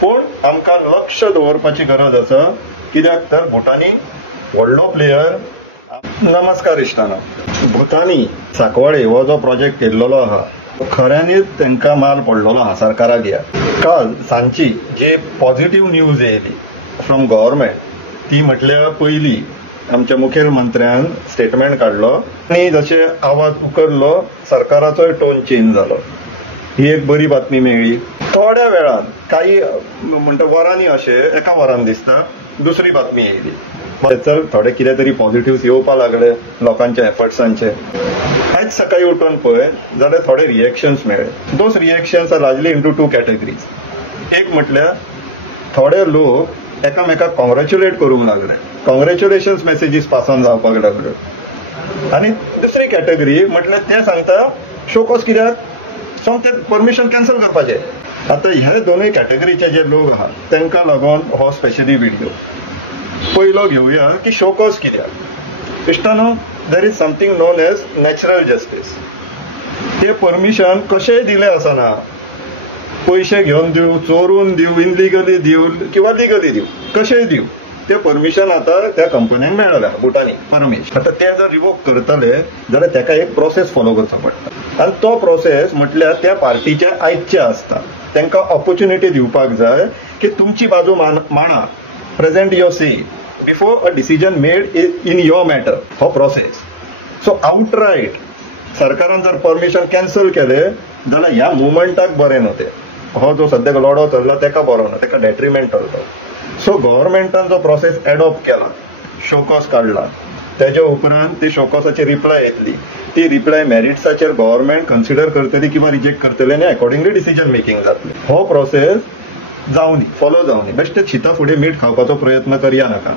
पूण आमकां लक्ष दवरपाची गरज आसा, कित्याक तर भुतानी व्हडलो प्लेयर. नमस्कार इश्टानो. भुतानी सांकवाळे हो जो प्रोजेक्ट केल्लो आहा खऱ्यांनीच तांकां माल पडलेलो आहा सरकाराक. काल सांची जी पॉझिटिव्ह न्यूज येयली फ्रॉम गव्हर्मेंट ती म्हटल्यार पयली आमच्या मुखेलमंत्र्यान स्टेटमेंट काढलो आनी जशें आवाज उखल्लो सरकाराचोय टोन चेंज जालो. ही एक बरी बातमी मेळ्ळी. थोड्या वेळान काही म्हणटा वरांनी अशें एका वरान दिसता दुसरी बातमी येयली. थंयसर थोडे कितें तरी पॉझिटिव्ह येवपा लागले लोकांच्या एफर्ट्सांचे. आयज सकाळी उठून पळय जाल्यार थोडे रिएक्शन्स मेळ्ळे. Those reactions are largely into two categories. एक म्हटल्यार थोडे लोक एकामेकाक कॉंग्रॅच्युलेट करूंक लागले, कॉंग्रॅच्युलेशन्स मेसेजीस पास ऑन जावपाक लागले. आनी दुसरी कॅटेगरी म्हटल्यार ते सांगता शोकोस कित्याक सो ते परमिशन कॅन्सल करपाचें. आतां ह्या दोनूय कॅटेगरीचे जे लोक आहात तांकां लागून हो स्पेशली व्हिडिओ. पयलो घेवया की शोकोस कित्याक. इश्टानो, there is something known as natural justice. ते परमिशन कशेंय दिलें आसना, पयशे घेवन दिवं, चोरून दिवं, इनलिगली दिवं किंवा लिगली दिवं, कशेंय दिवं, ते परमिशन आतां त्या कंपन्यांक मेळ्ळां भुतानी परमिशन. आतां ते जर रिवोक करतले जाल्यार ताका एक प्रोसेस फॉलो करचो पडटा. आनी तो प्रोसेस म्हटल्यार त्या पार्टीचे आयचे आसता. तांकां ऑपॉर्च्युनिटी दिवपाक जाय की तुमची बाजू मांडा, present your say before a decision made in your matter. हो प्रोसेस. सो आउटरायट सरकारान जर परमिशन कॅन्सल केले जाल्यार ह्या मुवमेंटाक बरें न्हू. ते हो जो सद्याक लढो चल्ला ताका बरो ना, ताका डेट्रिमेंटल तो. सो गव्हर्मेंटान जो प्रोसेस एडॉप्ट केला, शोकॉस काढला, त्याच्या उपरांत ती शोकॉसाची रिप्लाय येतली. ती रिप्लाय मेरिट्साचेर गव्हर्मेंट कन्सिडर करतली किंवा रिजेक्ट करतले आनी अकॉर्डिंगली डिसिजन मेकिंग जातले. हो प्रोसेस जावनी, फॉलो जावनी. बेश्टे चिता फुडें मीठ खावपाचो प्रयत्न करया नाका.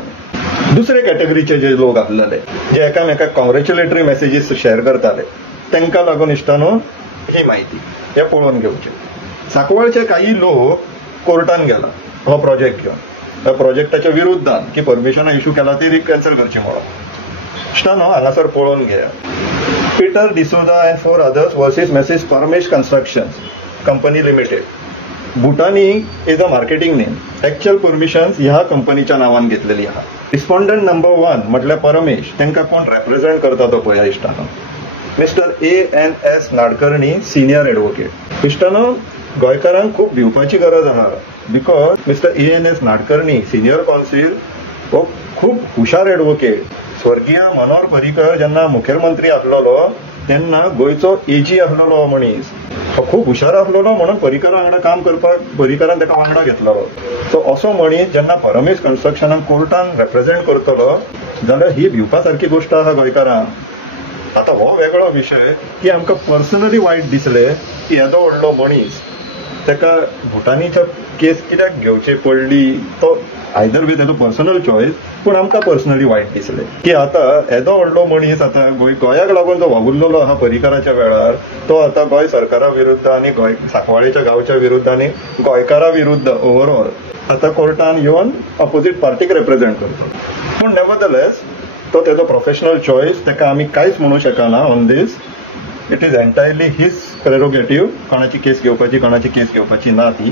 दुसरे कॅटेगरीचे जे लोक आसलेले जे एकामेकाक कॉंग्रॅच्युलेटरी मेसेजीस शेअर करताले तांकां लागून इश्टानो ही माहिती हे पळोवन घेवचें. सांकवाळचे काही लोक कोर्टान गेला हो प्रोजेक्ट घेवन, ह्या प्रोजेक्टाच्या विरुद्धान की परमिशनां इश्यू केला ती कॅन्सल करची म्हणून. इश्टानो, हांगासर पळोवन घेया. Peter D'Souza and 4 others versus Messrs Paramesh constructions company limited. Bhutani is a marketing name. Actual permissions ह्या कंपनीच्या नावान घेतलेली आहा. रिस्पॉन्डंट नंबर 1 म्हटल्यार परमेश. तांकां कोण रिप्रेझेंट करता तो पळया इश्टानो. Mister ANS Nadkarni, senior advocate. इश्टानो, गोंयकारांक खूब भिवपाची गरज आहा. Because mister ANS Nadkarni, senior counsel, हो खूब हुशार एडवोकेट. स्वर्गीय मनोहर पर्रीकर जेन्ना मुखेलमंत्री आसलेलो तेन्ना गोंयचो AG आसलेलो हो मनीस. हो खूब हुशार आसलेलो म्हणून पर्रीकरा वांगडा काम करपाक पर्रीकरान ताका वांगडा घेतलेलो. सो असो मनीस जेन्ना परमेश कन्स्ट्रक्शनाक कोर्टान रिप्रेझेंट करतलो जाल्यार ही भिवपा सारकी गोष्ट आहा गोंयकारांक. आतां हो वेगळो विशय की आमकां पर्सनली वायट दिसले की येदो व्हडलो मनीस ताका भुतानीच्या केस कित्याक घेवची पडली. तो आयदर वे ताचो पर्सनल चॉयस, पूण आमकां पर्सनली वायट दिसलें की आतां येदो व्हडलो मनीस आतां गोंयाक लागून जो वावुरलेलो आहा पर्रीकराच्या वेळार तो आतां गोंय सरकारा विरुद्ध आनी सांकवाळेच्या गांवच्या विरुद्ध आनी गोंयकारा विरुद्ध ओवरऑल आतां कोर्टान येवन ऑपोजीट पार्टीक रिप्रेझेंट करतो. पूण नेवरदलेस तो तेजो प्रोफेशनल चॉयस, ताका आमी कांयच म्हणू शकना on this. It is entirely his prerogative. कोणाची केस घेवपाची कोणाची केस घेवपाची ना ती.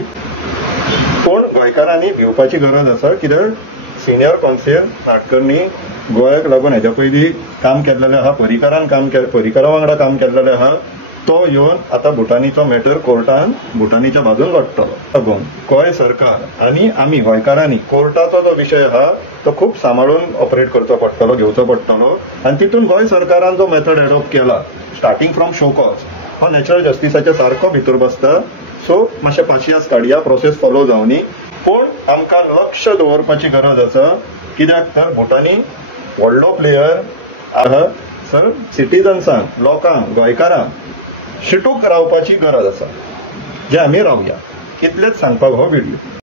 पूण गोंयकारांनी भिवपाची गरज आसा कित्याक सिनियर कौन्सिल नाडकर्णी गोंयाक लागून हेज्या पयलीं काम केल्लेलें आहा, पर्रीकरा वांगडा काम केल्लेलें आहा. तो येवन आतां भुतानीचो मॅटर कोर्टान भुतानीच्या बाजून लडटलो. लागून गोंय सरकार आनी आमी गोंयकारांनी कोर्टाचो जो विशय आहा तो खूब सांबाळून ऑपरेट करचो पडटलो, घेवचो पडटलो. आनी तितून गोंय सरकारान जो मेथड एडॉप्ट केला स्टार्टिंग फ्रॉम शोकॉस हो नॅचरल जस्टिसाच्या सारको भितर बसता. सो मातशें पाशियेंस काडया, प्रोसेस फॉलो जावनी. पूण आमकां लक्ष दवरपाची गरज आसा कित्याक तर भुतानी व्हडलो प्लेयर आहा. सर सिटिजन्सांक, लोकांक, गोंयकारांक शिटूक रावपाची गरज आसा जे आमी रावया. इतलेंच सांगपाक हो व्हिडिओ.